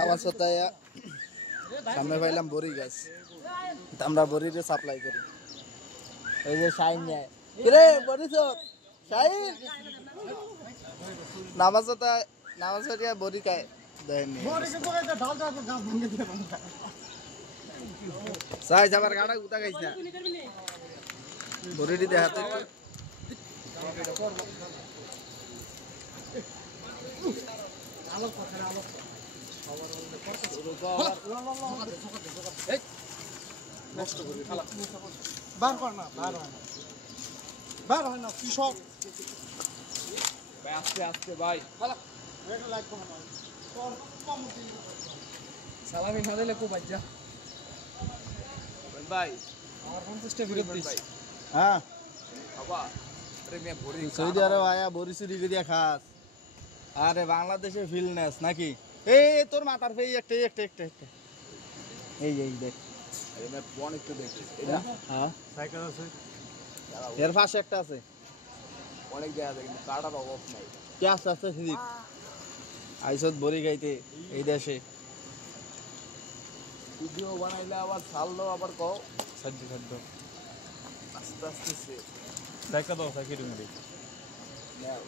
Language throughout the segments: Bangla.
আমার সাথে সামনে পাইলাম বড়ি গাছ, আমরা বড়িরে সাপ্লাই করি। এই যে শাইন নেয় রে বড়ি সব শাইন নামাজ বড়ি খায় দেয়নি সাই যাবার গাড়া উতা গাইছ না বড়িটি দেখাতে বার কর না বার হয় না কৃষক ভাই আস্তে আস্তে ভাই সালামি না দিলে কো বাজ্জা ভাই আমার 50টা বিরোধ দিস হ্যাঁ বাবা আরে মে ভরি সৌদি আরব আয়া বড়ি চুরি করিয়া খাস আরে বাংলাদেশে ফিলনেস নাকি এই তোর মাথার ফেই একটা এই দেখ আরে মে ফোন একটু দেখছিস এটা হ্যাঁ সাইকেল আছে এর পাশে একটা আছে অনেক জায়গা দেখি কাটার অভাব নাই কে আস্তে সিদিক আইসত বড়ি খাইতে এই দেশে ভিডিও বানাইলে আবার ছাড়লো আবার কও সাধ্য আস্তে আস্তে সে সাইকেল দাও সাইকেল মেরে নাও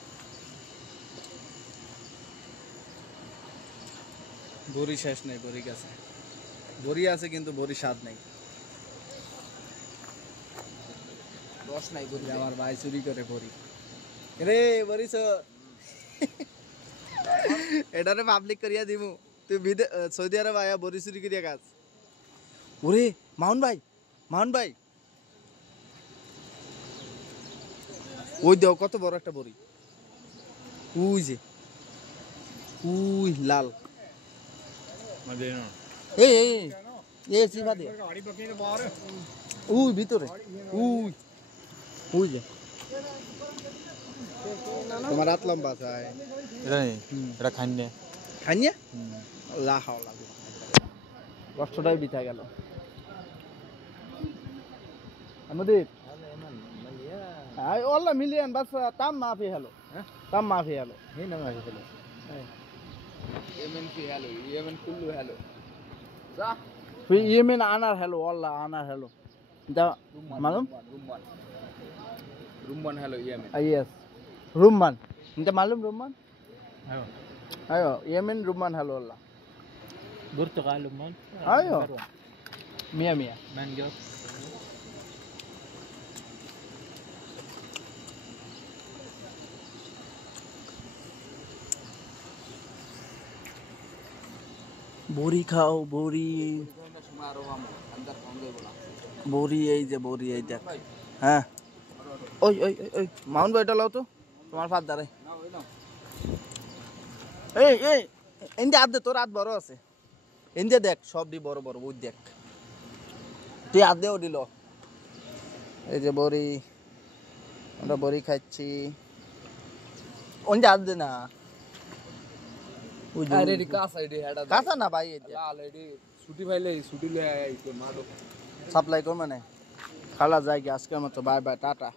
বড়ি শেষ নেই বড়ি গাছে বড়ি আছে কিন্তু বড়ি স্বাদ নেই রস নাই বলি আমার ভাই চুরি করে বড়ি রে বড়ি এটারে পাবলিক করিয়া দিমু তুই সৌদি আরব আয়া বড়ি চুরি করিয়া খাস ওরে মাউন ভাই ওই দেও কত বড় একটা বড়ি উই যে উই লাল মানে না এই চিপা দে উই ভিতরে উই যে তোমার রাত লম্বা চাই এটা খাইনে খাইনি লা খাও লাগবে কষ্টটাই বিতা গেল আমাদের والله مليون بس تم ما في حلو تم ما في حلو هنا ما في حلو يمن في هالو يمن كله هالو صح في يمين انا حلو والله انا حلو انت معلوم رمان هالو يمن يس رمان انت معلوم رمان ايوه ايوه يمين رمان حلو والله برتقال رمان ايوه 100 مانجو বড়ি খাও বড়ি বড়ি এই যে বড়ি এই দেখ হ্যাঁ ওই ওই ওই মাউন্ট ভাইটা লাও তো তোমার ফাদ দাঁড়াই এই ইন্ডিয়া হাত দে তোর হাত বড় আছে ইন্ডিয়া দেখ সবই বড় বড় ওই দেখ তুই হাত দেও দিল এই যে বড়ি আমরা বড়ি খাচ্ছি ইন্ডিয়া হাত দে না আরে রে কাঁচা এডি হেডা কাঁচা না ভাই এই যে লাল এডি ছুটি পাইলে ছুটি লয়ে আইতে মারো সাপ্লাই কর মানে খালা যায় কি আজকের মতো বাই বাই টাটা